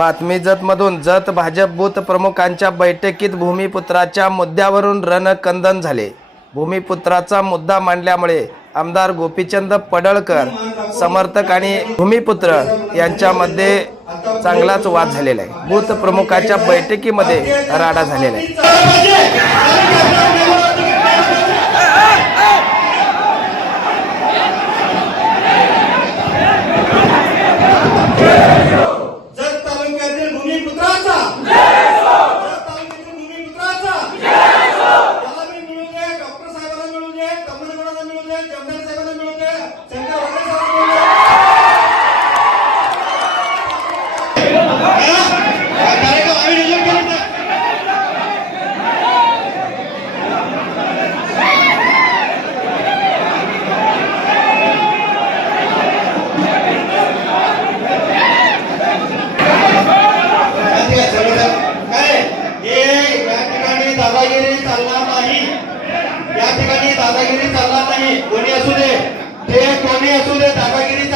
बातमी जतमधून जत भाजप बूथ प्रमुखांच्या बैठकीत भूमिपुत्राच्या मुद्द्यावरून रणकंदन झाले। भूमिपुत्राचा मुद्दा मांडल्यामुळे आमदार गोपीचंद पडळकर समर्थक आणि भूमिपुत्र यांच्यामध्ये चांगलाच वाद झालेला आहे। बूथ प्रमुखाच्या बैठकीमध्ये राडा झालेला आहे। दादागिरी चालणार नाही। कोणी असू दे, ते कोणी असू दे, दादागिरी